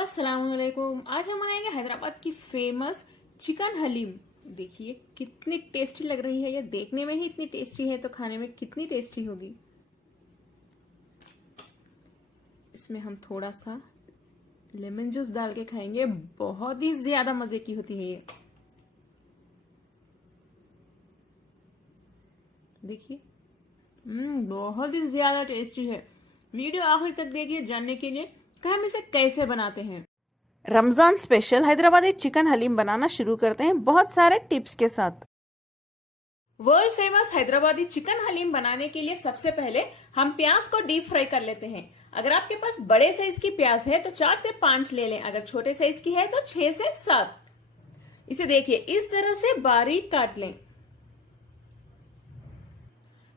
अस्सलामुअलैकुम। आज हम बनाएंगे हैदराबाद की फेमस चिकन हलीम। देखिए कितनी टेस्टी लग रही है, ये देखने में ही इतनी टेस्टी है तो खाने में कितनी टेस्टी होगी। इसमें हम थोड़ा सा लेमन जूस डाल के खाएंगे, बहुत ही ज्यादा मजे की होती है ये। देखिए बहुत ही ज्यादा टेस्टी है। वीडियो आखिर तक देखिए जानने के लिए कि हम इसे कैसे बनाते हैं। रमजान स्पेशल हैदराबादी चिकन हलीम बनाना शुरू करते हैं बहुत सारे टिप्स के साथ। World famous Hyderabadi chicken haleem बनाने के लिए सबसे पहले हम प्याज को डीप फ्राई कर लेते हैं। अगर आपके पास बड़े साइज की प्याज है तो 4 से 5 ले लें, अगर छोटे साइज की है तो 6 से 7। इसे देखिए इस तरह से बारीक काट लें।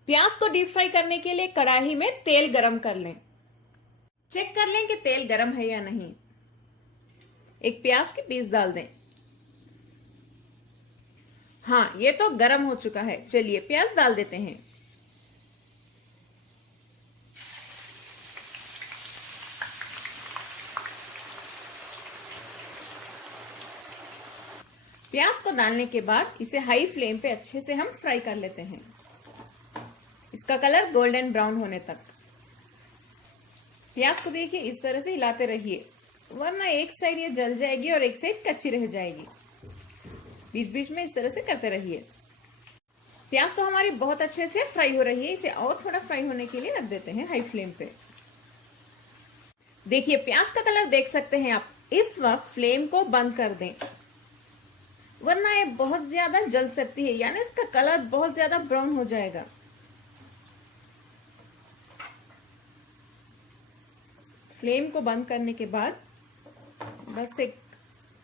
प्याज को डीप फ्राई करने के लिए कढ़ाई में तेल गरम कर लें। चेक कर लें कि तेल गरम है या नहीं। एक प्याज के पीस डाल दें। हाँ, ये तो गरम हो चुका है। चलिए प्याज डाल देते हैं। प्याज को डालने के बाद इसे हाई फ्लेम पे अच्छे से हम फ्राई कर लेते हैं, इसका कलर गोल्डन ब्राउन होने तक। प्याज को देखिए इस तरह से हिलाते रहिए, वरना एक साइड ये जल जाएगी और एक साइड कच्ची रह जाएगी। बीच बीच में इस तरह से करते रहिए। प्याज तो हमारी बहुत अच्छे से फ्राई हो रही है, इसे और थोड़ा फ्राई होने के लिए रख देते हैं हाई फ्लेम पे। देखिए प्याज का कलर देख सकते हैं आप। इस वक्त फ्लेम को बंद कर दें, वरना ये बहुत ज्यादा जल सकती है, यानी इसका कलर बहुत ज्यादा ब्राउन हो जाएगा। फ्लेम को बंद करने के बाद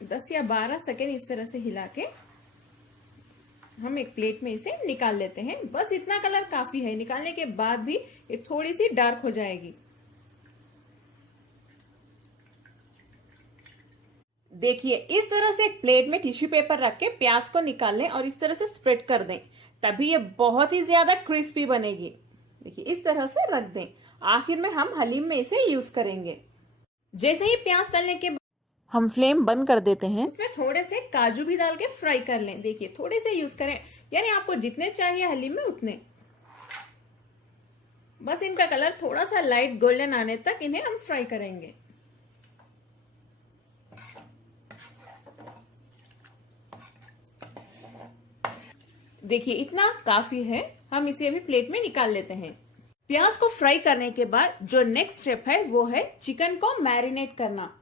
10 या 12 सेकेंड इस तरह से हिला के हम एक प्लेट में इसे निकाल लेते हैं। बस इतना कलर काफी है। निकालने के बाद भी ये थोड़ी सी डार्क हो जाएगी। देखिए इस तरह से एक प्लेट में टिश्यू पेपर रख के प्याज को निकाल लें और इस तरह से स्प्रेड कर दें, तभी ये बहुत ही ज्यादा क्रिस्पी बनेगी। देखिए इस तरह से रख दें। आखिर में हम हलीम में इसे यूज करेंगे। जैसे ही प्याज तलने के हम फ्लेम बंद कर देते हैं। उसमें थोड़े से काजू भी डाल के फ्राई कर लें। देखिए थोड़े से यूज करें, यानी आपको जितने चाहिए हलीम में उतने। बस इनका कलर थोड़ा सा लाइट गोल्डन आने तक इन्हें हम फ्राई करेंगे। देखिए इतना काफी है, हम इसे अभी प्लेट में निकाल लेते हैं। प्याज को फ्राई करने के बाद जो नेक्स्ट स्टेप है वो है चिकन को मैरिनेट करना।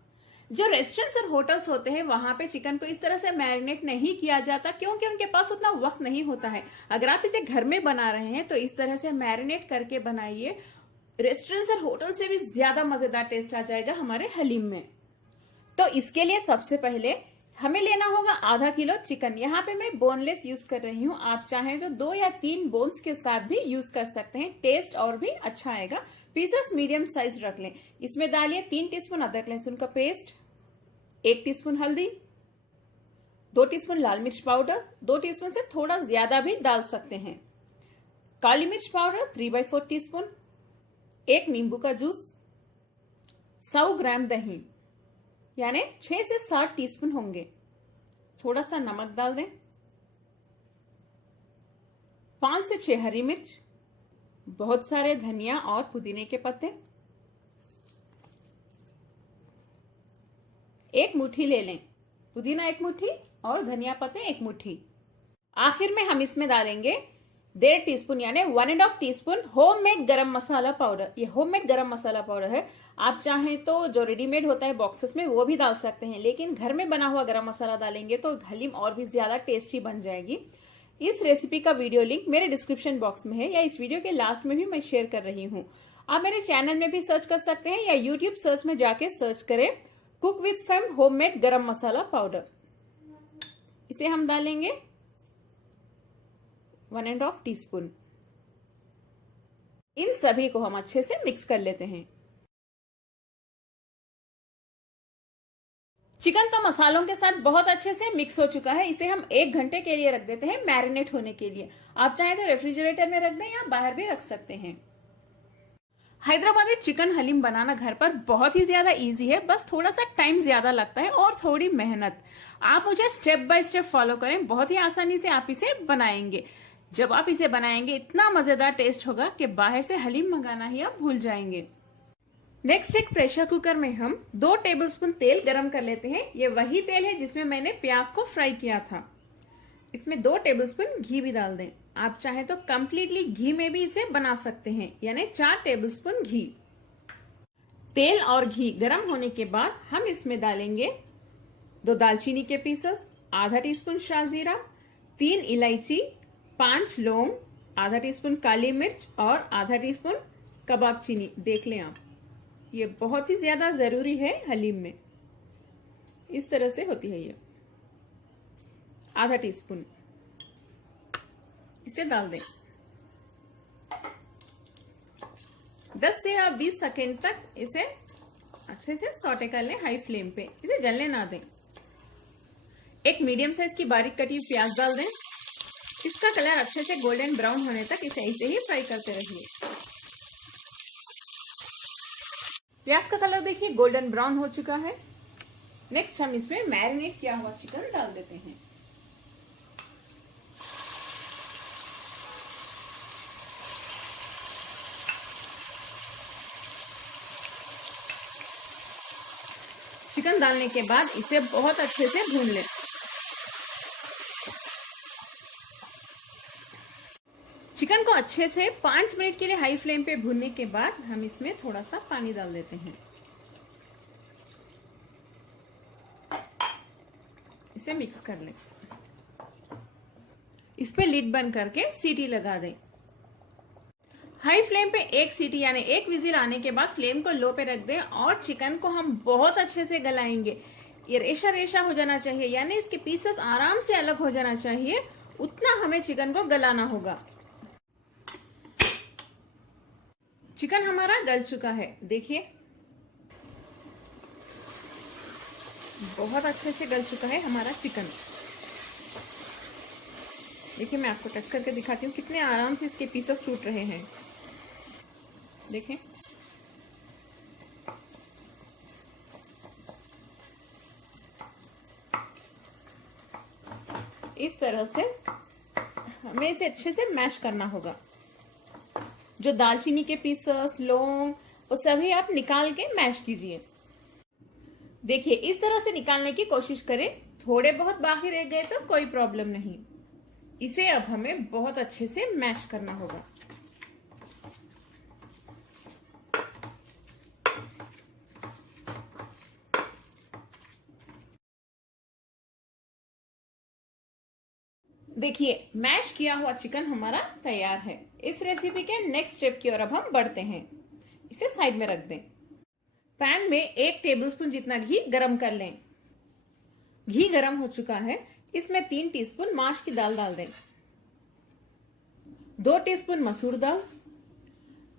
जो रेस्टोरेंट्स और होटल्स होते हैं वहां पे चिकन को इस तरह से मैरिनेट नहीं किया जाता, क्योंकि उनके पास उतना वक्त नहीं होता है। अगर आप इसे घर में बना रहे हैं तो इस तरह से मैरिनेट करके बनाइए। रेस्टोरेंट्स और होटल से भी ज्यादा मजेदार टेस्ट आ जाएगा हमारे हलीम में। तो इसके लिए सबसे पहले हमें लेना होगा आधा किलो चिकन। यहाँ पे मैं बोनलेस यूज कर रही हूँ, आप चाहें तो 2 या 3 बोन्स के साथ भी यूज कर सकते हैं, टेस्ट और भी अच्छा आएगा। पीसेस मीडियम साइज रख लें। इसमें डालिए 3 टीस्पून अदरक लहसुन का पेस्ट, 1 टीस्पून हल्दी, 2 टीस्पून लाल मिर्च पाउडर, 2 टीस्पून से थोड़ा ज्यादा भी डाल सकते हैं, काली मिर्च पाउडर 3/4 टीस्पून, 1 नींबू का जूस, 100 ग्राम दही, यानी 6 से 7 टीस्पून होंगे। थोड़ा सा नमक डाल दें, 5 से 6 हरी मिर्च, बहुत सारे धनिया और पुदीने के पत्ते, 1 मुट्ठी ले लें, पुदीना 1 मुट्ठी और धनिया पत्ते 1 मुट्ठी। आखिर में हम इसमें डालेंगे 1.5 टीस्पून यानी 1.5 टीस्पून होममेड गरम मसाला पाउडर। ये होममेड गरम मसाला पाउडर है। आप चाहें तो जो रेडीमेड होता है बॉक्सेस में वो भी डाल सकते हैं, लेकिन घर में बना हुआ गरम मसाला डालेंगे तो हलीम और भी ज्यादा टेस्टी बन जाएगी। इस रेसिपी का वीडियो लिंक मेरे डिस्क्रिप्शन बॉक्स में है, या इस वीडियो के लास्ट में भी मैं शेयर कर रही हूँ। आप मेरे चैनल में भी सर्च कर सकते हैं या यूट्यूब सर्च में जाके सर्च करें कुक विद फेम होममेड गरम मसाला पाउडर। इसे हम डालेंगे 1.5 टीस्पून। इन सभी को हम अच्छे से मिक्स कर लेते हैं। चिकन तो मसालों के साथ बहुत अच्छे से मिक्स हो चुका है। इसे हम 1 घंटे के लिए रख देते हैं मैरिनेट होने के लिए। आप चाहें तो रेफ्रिजरेटर में रख दें या बाहर भी रख सकते हैं। हैदराबादी चिकन हलीम बनाना घर पर बहुत ही ज्यादा इजी है, बस थोड़ा सा टाइम ज्यादा लगता है और थोड़ी मेहनत। आप मुझे स्टेप बाय स्टेप फॉलो करें, बहुत ही आसानी से आप इसे बनाएंगे। जब आप इसे बनाएंगे इतना मजेदार टेस्ट होगा कि बाहर से हलीम मंगाना ही आप भूल जाएंगे। नेक्स्ट एक प्रेशर कुकर में हम 2 टेबलस्पून तेल गरम कर लेते हैं। ये वही तेल है जिसमें मैंने प्याज को फ्राई किया था। इसमें 2 टेबलस्पून घी भी डाल दें। आप चाहे तो कंप्लीटली घी में भी इसे बना सकते हैं, यानी 4 टेबलस्पून घी। तेल और घी गरम होने के बाद हम इसमें डालेंगे 2 दालचीनी के पीसेस, आधा टीस्पून शाहजीरा, 3 इलायची, 5 लौंग, आधा टीस्पून काली मिर्च और आधा टीस्पून कबाब चीनी। देख लें आप, ये बहुत ही ज्यादा जरूरी है हलीम में। इस तरह से होती है ये। आधा टीस्पून इसे डाल दें। 10 से 20 सेकेंड तक इसे अच्छे से सौटे कर लें हाई फ्लेम पे, इसे जलने ना दें। एक मीडियम साइज की बारीक कटी प्याज डाल दें। इसका कलर अच्छे से गोल्डन ब्राउन होने तक इसे ऐसे ही फ्राई करते रहिए। प्याज का कलर देखिए गोल्डन ब्राउन हो चुका है। नेक्स्ट हम इसमें मैरिनेट किया हुआ चिकन डाल देते हैं। चिकन डालने के बाद इसे बहुत अच्छे से भून लें। चिकन को अच्छे से 5 मिनट के लिए हाई फ्लेम पे भूनने के बाद हम इसमें थोड़ा सा पानी डाल देते हैं। इसे मिक्स कर लें। इस पे लिड बंद करके सीटी लगा दें। हाई फ्लेम पे 1 सीटी यानी 1 विजिल आने के बाद फ्लेम को लो पे रख दें और चिकन को हम बहुत अच्छे से गलाएंगे। ये रेशा रेशा हो जाना चाहिए, यानी इसके पीसेस आराम से अलग हो जाना चाहिए, उतना हमें चिकन को गलाना होगा। चिकन हमारा गल चुका है, देखिए बहुत अच्छे से गल चुका है हमारा चिकन। देखिए मैं आपको टच करके दिखाती हूँ कितने आराम से इसके पीसेस टूट रहे हैं। देखें इस तरह से हमें इसे अच्छे से मैश करना होगा। जो दालचीनी के पीसेस, लौंग, वो सभी आप निकाल के मैश कीजिए। देखिए इस तरह से निकालने की कोशिश करें। थोड़े बहुत बाकी रह गए तो कोई प्रॉब्लम नहीं। इसे अब हमें बहुत अच्छे से मैश करना होगा। देखिए मैश किया हुआ चिकन हमारा तैयार है। इस रेसिपी के नेक्स्ट स्टेप की ओर अब हम बढ़ते हैं। इसे साइड में रख दें। पैन में 1 टेबलस्पून जितना घी गरम कर लें। घी गरम हो चुका है, इसमें 3 टीस्पून माश की दाल डाल दें, 2 टीस्पून मसूर दाल,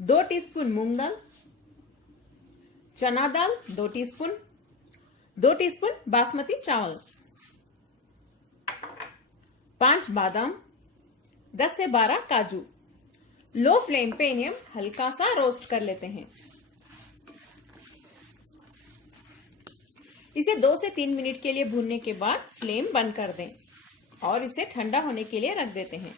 2 टीस्पून मूंग दाल, चना दाल 2 टीस्पून, 2 टीस्पून बासमती चावल, 5 बादाम, 10 से 12 काजू। लो फ्लेम पे इन्हें हल्का सा रोस्ट कर लेते हैं। इसे 2 से 3 मिनट के लिए भूनने के बाद फ्लेम बंद कर दें और इसे ठंडा होने के लिए रख देते हैं।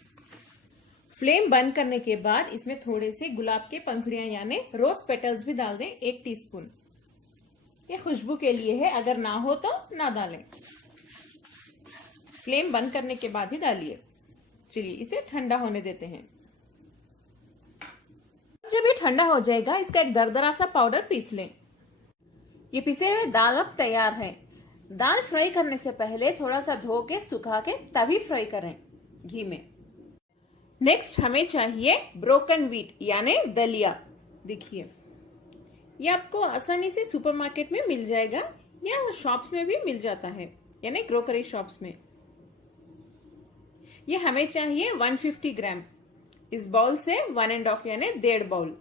फ्लेम बंद करने के बाद इसमें थोड़े से गुलाब के पंखुड़ियां यानी रोज पेटल्स भी डाल दें, 1 टीस्पून। ये खुशबू के लिए है, अगर ना हो तो ना डालें। फ्लेम बंद करने के बाद ही डालिए। चलिए इसे ठंडा होने देते हैं। जब ये ठंडा हो जाएगा इसका एक दरदरा सा पाउडर पीस लें। ये पिसे हुए दाल अब तैयार है। दाल फ्राई करने से पहले थोड़ा सा धो के सुखा के तभी फ्राई करें घी में। नेक्स्ट हमें चाहिए ब्रोकन व्हीट यानी दलिया। देखिए ये आपको आसानी से सुपरमार्केट में मिल जाएगा या शॉप्स में भी मिल जाता है, यानी ग्रोसरी शॉप्स में। ये हमें चाहिए 150 ग्राम। इस बाउल से 1.5 यानी 1.5 बाउल।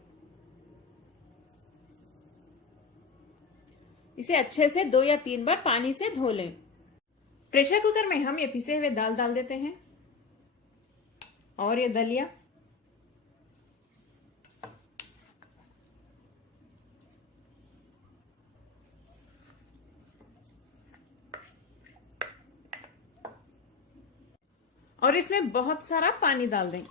इसे अच्छे से 2 या 3 बार पानी से धो लें। प्रेशर कुकर में हम ये पिसे हुए दाल डाल देते हैं और ये दलिया, और इसमें बहुत सारा पानी डाल दें,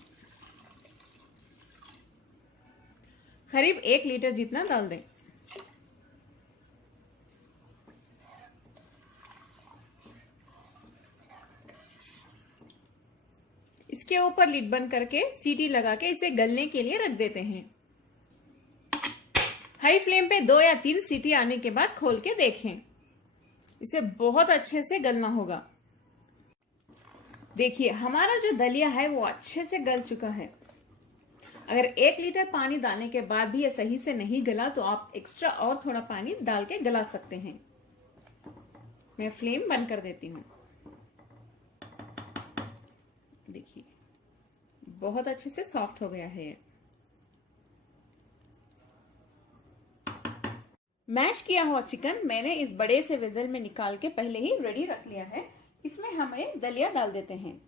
करीब 1 लीटर जितना डाल दें। इसके ऊपर लिड बंद करके सीटी लगा के इसे गलने के लिए रख देते हैं। हाई फ्लेम पे 2 या 3 सीटी आने के बाद खोल के देखें। इसे बहुत अच्छे से गलना होगा। देखिए हमारा जो दलिया है वो अच्छे से गल चुका है। अगर 1 लीटर पानी डालने के बाद भी ये सही से नहीं गला तो आप एक्स्ट्रा और थोड़ा पानी डाल के गला सकते हैं। मैं फ्लेम बंद कर देती हूँ। देखिए बहुत अच्छे से सॉफ्ट हो गया है ये। मैश किया हुआ चिकन मैंने इस बड़े से वेसल में निकाल के पहले ही रेडी रख लिया है। इसमें हमें दलिया डाल देते हैं।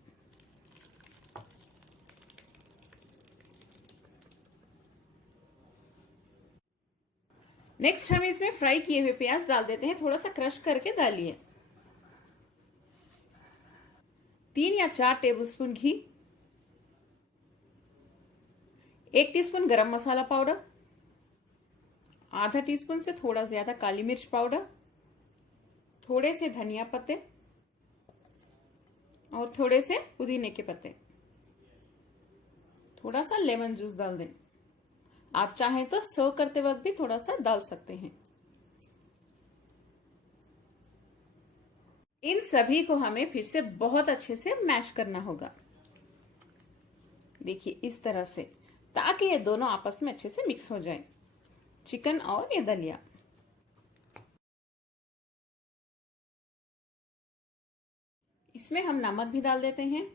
नेक्स्ट हम इसमें फ्राई किए हुए प्याज डाल देते हैं। थोड़ा सा क्रश करके डालिए। 3 या 4 टेबलस्पून घी, 1 टीस्पून गरम मसाला पाउडर, आधा टीस्पून से थोड़ा ज्यादा काली मिर्च पाउडर, थोड़े से धनिया पत्ते और थोड़े से पुदीने के पत्ते, थोड़ा सा लेमन जूस डाल दें। आप चाहें तो सर्व करते वक्त भी थोड़ा सा डाल सकते हैं। इन सभी को हमें फिर से बहुत अच्छे से मैश करना होगा। देखिए इस तरह से, ताकि ये दोनों आपस में अच्छे से मिक्स हो जाए, चिकन और ये दलिया। इसमें हम नमक भी डाल देते हैं।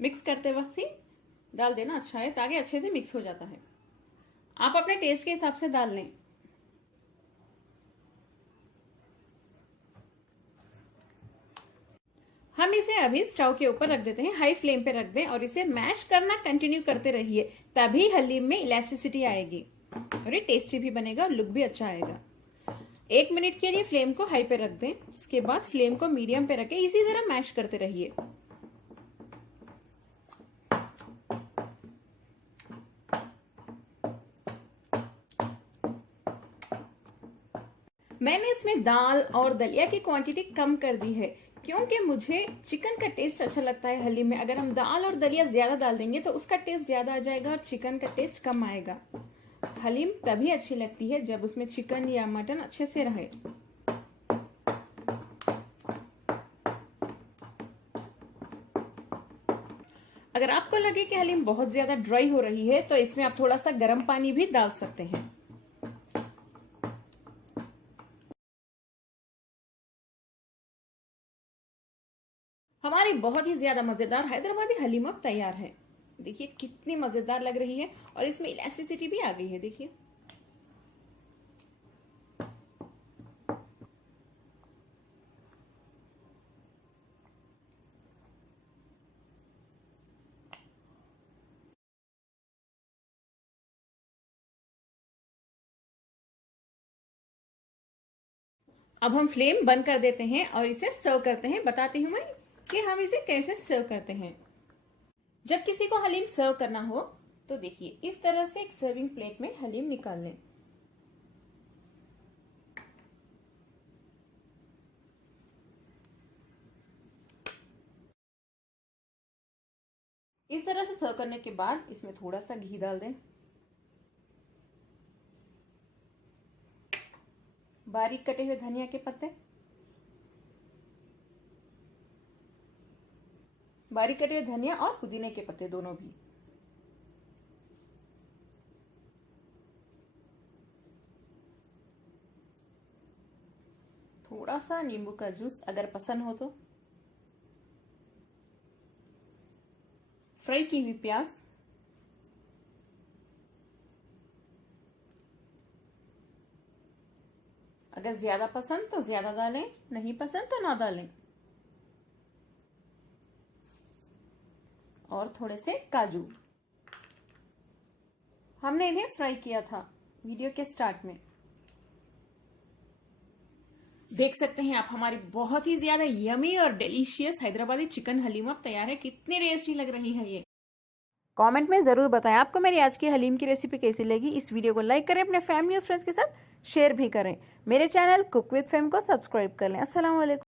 मिक्स करते वक्त ही डाल देना अच्छा है, ताकि अच्छे से मिक्स हो जाता है। आप अपने टेस्ट के हिसाब से डाल लें। हम इसे अभी स्टोव के ऊपर रख देते हैं। हाई फ्लेम पे रख दें और इसे मैश करना कंटिन्यू करते रहिए, तभी हलीम में इलास्टिसिटी आएगी और ये टेस्टी भी बनेगा और लुक भी अच्छा आएगा। 1 मिनट के लिए फ्लेम को हाई पे रख दें। उसके बाद फ्लेम को मीडियम पे रखें। इसी तरह मैश करते रहिए। मैंने इसमें दाल और दलिया की क्वांटिटी कम कर दी है, क्योंकि मुझे चिकन का टेस्ट अच्छा लगता है हलीम में। अगर हम दाल और दलिया ज्यादा डाल देंगे तो उसका टेस्ट ज्यादा आ जाएगा और चिकन का टेस्ट कम आएगा। हलीम तभी अच्छी लगती है जब उसमें चिकन या मटन अच्छे से रहे। अगर आपको लगे कि हलीम बहुत ज्यादा ड्राई हो रही है तो इसमें आप थोड़ा सा गर्म पानी भी डाल सकते हैं। हमारी बहुत ही ज्यादा मजेदार हैदराबादी हलीम अब तैयार है। देखिए कितनी मजेदार लग रही है और इसमें इलास्टिसिटी भी आ गई है। देखिए अब हम फ्लेम बंद कर देते हैं और इसे सर्व करते हैं। बताती हूं मैं कि हम इसे कैसे सर्व करते हैं। जब किसी को हलीम सर्व करना हो तो देखिए इस तरह से एक सर्विंग प्लेट में हलीम निकाल लें। इस तरह से सर्व करने के बाद इसमें थोड़ा सा घी डाल दें। बारीक कटे हुए धनिया के पत्ते, बारीक कटे हुए धनिया और पुदीने के पत्ते दोनों भी, थोड़ा सा नींबू का जूस अगर पसंद हो तो, फ्राई की हुई प्याज, अगर ज्यादा पसंद तो ज्यादा डालें, नहीं पसंद तो ना डालें, और थोड़े से काजू। हमने इन्हें फ्राई किया था वीडियो के स्टार्ट में। देख सकते हैं आप, हमारी बहुत ही ज्यादा यमी और डिलीशियस हैदराबादी चिकन हलीम अब तैयार है। कितनी टेस्टी लग रही है ये। कमेंट में जरूर बताएं आपको मेरी आज की हलीम की रेसिपी कैसी लगी। इस वीडियो को लाइक करें, अपने फैमिली और फ्रेंड्स के साथ शेयर भी करें। मेरे चैनल कुक विद फेम को सब्सक्राइब कर लें। अस्सलाम वालेकुम।